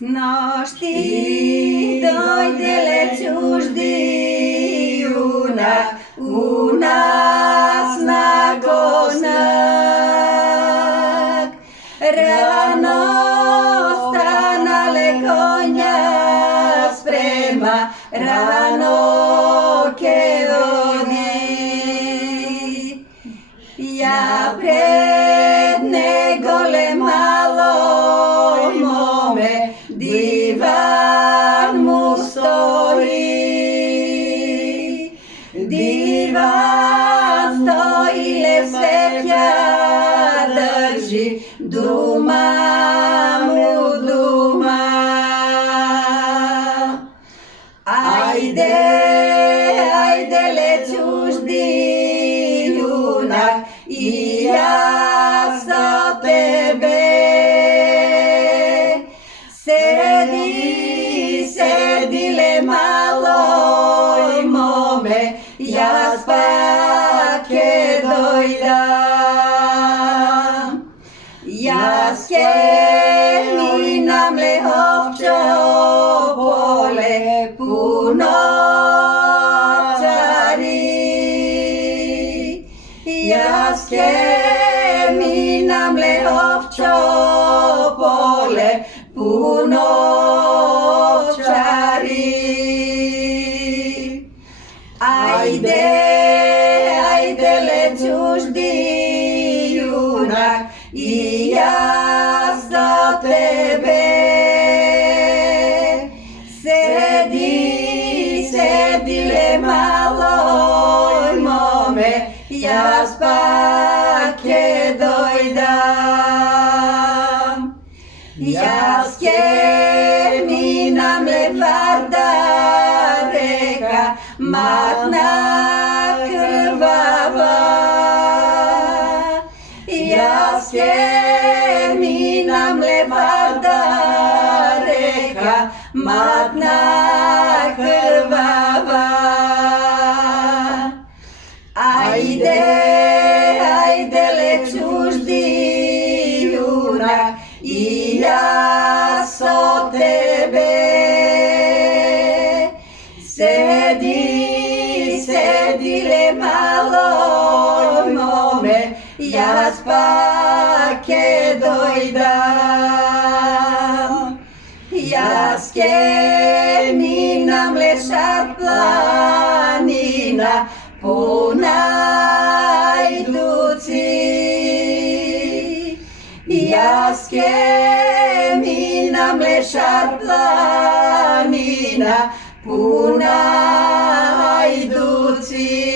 Ношти дојделе чужди јунак у нас на конак. Рано станале коња спрема, рано ке оди. Ја пред него ле мало моме, диван му стои. Диван стои ле свеќа држи, дума му дума. Ајде, ајде ле чужди јунак, и јас со тебе. Седи ле малој моме, јас пак ке дојдам. Јас ке минам ле овчо поле, пуно овчари. Јас ке минам ле овчо поле, пуно овчари. Ајде, ајде ле чужди јунак, и јас до тебе. Седи ле малој моме, јас пак ке дојдам. Јас ке минам ле тврда река, матна крвава. Јас ке минам ле тврда река, матна крвава. Ајде, ајде ле чужди јунак, и јас со тебе. Седи ле малој моме, јас пак ке дојдам. Јас ке минам ле шар планина, пуна ајдуци. Јас ке минам ле шар планина, пуна ајдуци.